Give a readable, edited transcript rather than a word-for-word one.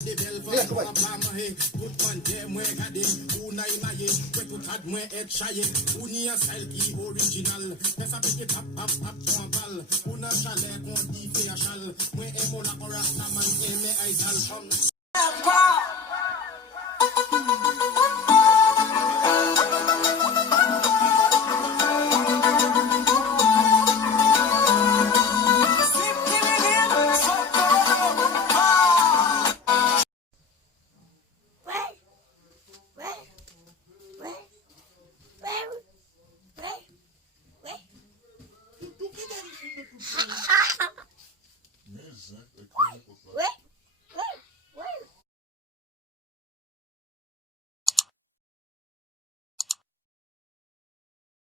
De belle femme, on va pas manger. Tout le monde, moi, regardez. Ou n'a y ouais, tout a de moi être chaillé. Ou ni un style qui original. Mais ça peut être hap, en balle. Ou n'a chalet qu'on dit fait à chal. Moi, et mon la rasta man, et mes idol.